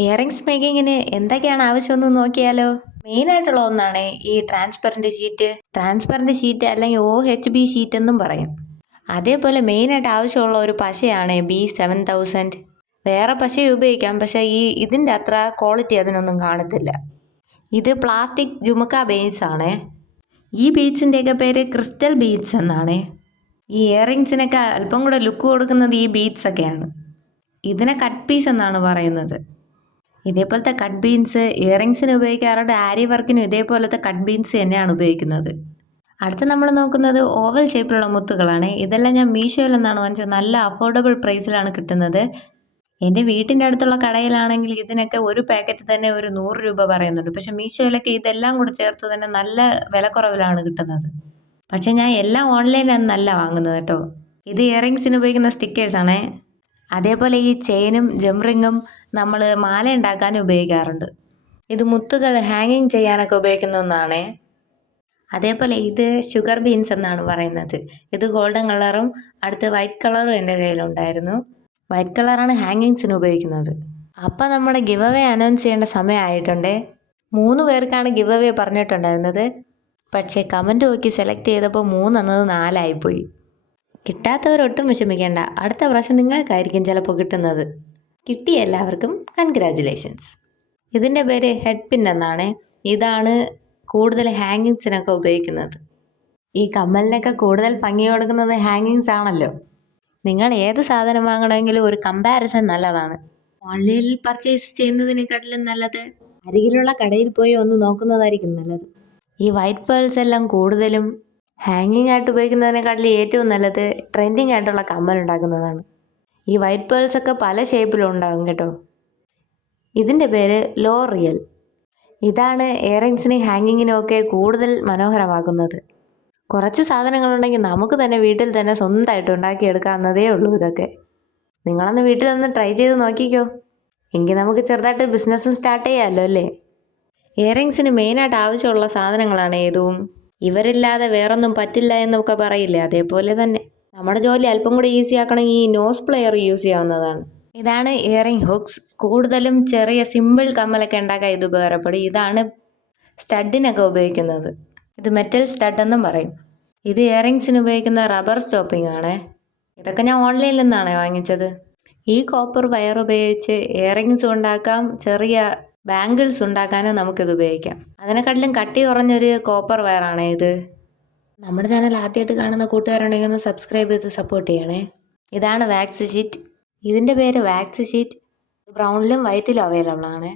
Earrings മേക്കിങ്ങിന് എന്തൊക്കെയാണ് ആവശ്യമെന്ന് നോക്കിയാലോ. മെയിനായിട്ടുള്ള ഒന്നാണ് ഈ ട്രാൻസ്പെറൻറ്റ് ഷീറ്റ് അല്ലെങ്കിൽ OHB ഷീറ്റ് എന്നും പറയും. അതേപോലെ മെയിനായിട്ട് ആവശ്യമുള്ള ഒരു പശയാണ് B7000. വേറെ പശ ഉപയോഗിക്കാം, പക്ഷേ ഇതിൻ്റെ അത്ര ക്വാളിറ്റി അതിനൊന്നും കാണത്തില്ല. ഇത് പ്ലാസ്റ്റിക് ജുമുക്ക ബീഡ്സ് ആണ്. ഈ ബീഡ്സിൻ്റെയൊക്കെ പേര് ക്രിസ്റ്റൽ ബീഡ്സ് എന്നാണ്. ഈ ഇയറിങ്സിനൊക്കെ അല്പം കൂടെ ലുക്ക് കൊടുക്കുന്നത് ഈ ബീഡ്സ് ഒക്കെയാണ്. ഇതിനെ കട്ട് പീസ് എന്നാണ് പറയുന്നത്. ഇതേപോലത്തെ കട്ട് ബീൻസ് ഇയറിങ്സിന് ഉപയോഗിക്കാറുണ്ട്. ആരി വർക്കിനും ഇതേപോലത്തെ കട്ട് ബീൻസ് തന്നെയാണ് ഉപയോഗിക്കുന്നത്. അടുത്ത് നമ്മൾ നോക്കുന്നത് ഓവൽ ഷേപ്പിലുള്ള മുത്തുകളാണ്. ഇതെല്ലാം ഞാൻ മീഷോയിൽ നിന്നാണ് വാങ്ങിച്ചത്. നല്ല അഫോർഡബിൾ പ്രൈസിലാണ് കിട്ടുന്നത്. എൻ്റെ വീട്ടിൻ്റെ അടുത്തുള്ള കടയിലാണെങ്കിൽ ഇതിനൊക്കെ ഒരു പാക്കറ്റ് തന്നെ ഒരു 100 രൂപ പറയുന്നുണ്ട്. പക്ഷേ മീഷോയിലൊക്കെ ഇതെല്ലാം കൂടെ ചേർത്ത് തന്നെ നല്ല വിലക്കുറവിലാണ് കിട്ടുന്നത്. പക്ഷേ ഞാൻ എല്ലാം ഓൺലൈനിൽ നിന്നല്ല വാങ്ങുന്നത് കേട്ടോ. ഇത് ഇയറിങ്സിന് ഉപയോഗിക്കുന്ന സ്റ്റിക്കേഴ്സാണേ. അതേപോലെ ഈ ചെയിനും ജംറിങ്ങും നമ്മൾ മാല ഉണ്ടാക്കാൻ ഉപയോഗിക്കാറുണ്ട്. ഇത് മുത്തുകൾ ഹാങ്ങിങ് ചെയ്യാനൊക്കെ ഉപയോഗിക്കുന്ന ഒന്നാണേ. അതേപോലെ ഇത് ഷുഗർ ബീൻസ് എന്നാണ് പറയുന്നത്. ഇത് ഗോൾഡൻ കളറും അടുത്ത് വൈറ്റ് കളറും എൻ്റെ കയ്യിലുണ്ടായിരുന്നു. വൈറ്റ് കളറാണ് ഹാങ്ങിങ്സിന് ഉപയോഗിക്കുന്നത്. അപ്പം നമ്മുടെ ഗിവ് അവേ അനൗൺസ് ചെയ്യേണ്ട സമയമായിട്ടുണ്ട്. 3 പേർക്കാണ് ഗിവ് അവേ പറഞ്ഞിട്ടുണ്ടായിരുന്നത്. പക്ഷേ കമൻറ്റ് നോക്കി സെലക്ട് ചെയ്തപ്പോൾ 3 എന്നത് 4 ആയിപ്പോയി. കിട്ടാത്തവരൊട്ടും വിഷമിക്കേണ്ട. അടുത്ത പ്രാവശ്യം നിങ്ങൾക്കായിരിക്കും ചിലപ്പോൾ കിട്ടുന്നത്. കിട്ടിയ എല്ലാവർക്കും കൺഗ്രാജുലേഷൻസ്. ഇതിൻ്റെ പേര് ഹെഡ് പിൻ എന്നാണ്. ഇതാണ് കൂടുതൽ ഹാങ്ങിങ്സിനൊക്കെ ഉപയോഗിക്കുന്നത്. ഈ കമ്മലിനൊക്കെ കൂടുതൽ ഭംഗി കൊടുക്കുന്നത് ഹാങ്ങിങ്സ് ആണല്ലോ. നിങ്ങൾ ഏത് സാധനം വാങ്ങണമെങ്കിലും ഒരു കമ്പാരിസൺ നല്ലതാണ്. ഓൺലൈനിൽ പർച്ചേസ് ചെയ്യുന്നതിനെക്കാട്ടിലും നല്ലത് അരികിലുള്ള കടയിൽ പോയി ഒന്ന് നോക്കുന്നതായിരിക്കും നല്ലത്. ഈ വൈറ്റ് പേൾസ് എല്ലാം കൂടുതലും ഹാങ്ങിങ് ആയിട്ട് ഉപയോഗിക്കുന്നതിനെക്കാട്ടിലും ഏറ്റവും നല്ലത് ട്രെൻഡിങ് ആയിട്ടുള്ള കമ്മൽ ഉണ്ടാക്കുന്നതാണ്. ഈ വൈറ്റ് പേൾസ് ഒക്കെ പല ഷേപ്പിലും ഉണ്ടാകും കേട്ടോ. ഇതിൻ്റെ പേര് ലോറിയൽ. ഇതാണ് ഇയറിങ്സിനും ഹാങ്ങിങ്ങിനും ഒക്കെ കൂടുതൽ മനോഹരമാക്കുന്നത്. കുറച്ച് സാധനങ്ങളുണ്ടെങ്കിൽ നമുക്ക് തന്നെ വീട്ടിൽ തന്നെ സ്വന്തമായിട്ട് ഉണ്ടാക്കിയെടുക്കാവുന്നതേ ഉള്ളൂ. ഇതൊക്കെ നിങ്ങളൊന്ന് വീട്ടിലൊന്ന് ട്രൈ ചെയ്ത് നോക്കിക്കോ. എങ്കിൽ നമുക്ക് ചെറുതായിട്ട് ബിസിനസ്സും സ്റ്റാർട്ട് ചെയ്യാമല്ലോ അല്ലേ. ഇയറിങ്സിന് മെയിനായിട്ട് ആവശ്യമുള്ള സാധനങ്ങളാണ് ഏതും. ഇവരില്ലാതെ വേറൊന്നും പറ്റില്ല എന്നൊക്കെ പറയില്ലേ, അതേപോലെ തന്നെ നമ്മുടെ ജോലി അല്പം കൂടി ഈസി ആക്കണമെങ്കിൽ ഈ നോസ് പ്ലെയർ യൂസ് ചെയ്യാവുന്നതാണ്. ഇതാണ് ഇയറിംഗ് ഹുക്സ്. കൂടുതലും ചെറിയ സിമ്പിൾ കമ്മലൊക്കെ ഉണ്ടാക്കാൻ ഇത് ഉപകാരപ്പെടും. ഇതാണ് സ്റ്റഡിനൊക്കെ ഉപയോഗിക്കുന്നത്. ഇത് മെറ്റൽ സ്റ്റഡ് എന്നും പറയും. ഇത് ഇയറിങ്സിന് ഉപയോഗിക്കുന്ന റബ്ബർ സ്റ്റോപ്പിംഗ് ആണ്. ഇതൊക്കെ ഞാൻ ഓൺലൈനിൽ നിന്നാണ് വാങ്ങിച്ചത്. ഈ കോപ്പർ വയർ ഉപയോഗിച്ച് ഇയറിങ്സ് ഉണ്ടാക്കാം, ചെറിയ ബാംഗിൾസ് ഉണ്ടാക്കാനും നമുക്കിത് ഉപയോഗിക്കാം. അതിനെക്കാട്ടിലും കട്ടി കുറഞ്ഞൊരു കോപ്പർ വയറാണ് ഇത്. നമ്മുടെ ചാനൽ ആദ്യമായിട്ട് കാണുന്ന കൂട്ടുകാരുണ്ടെങ്കിൽ ഒന്ന് സബ്സ്ക്രൈബ് ചെയ്ത് സപ്പോർട്ട് ചെയ്യണേ. ഇതാണ് വാക്സ് ഷീറ്റ്. ഇതിൻ്റെ പേര് വാക്സ് ഷീറ്റ്. ബ്രൗണിലും വൈറ്റിലും അവൈലബിൾ ആണ്.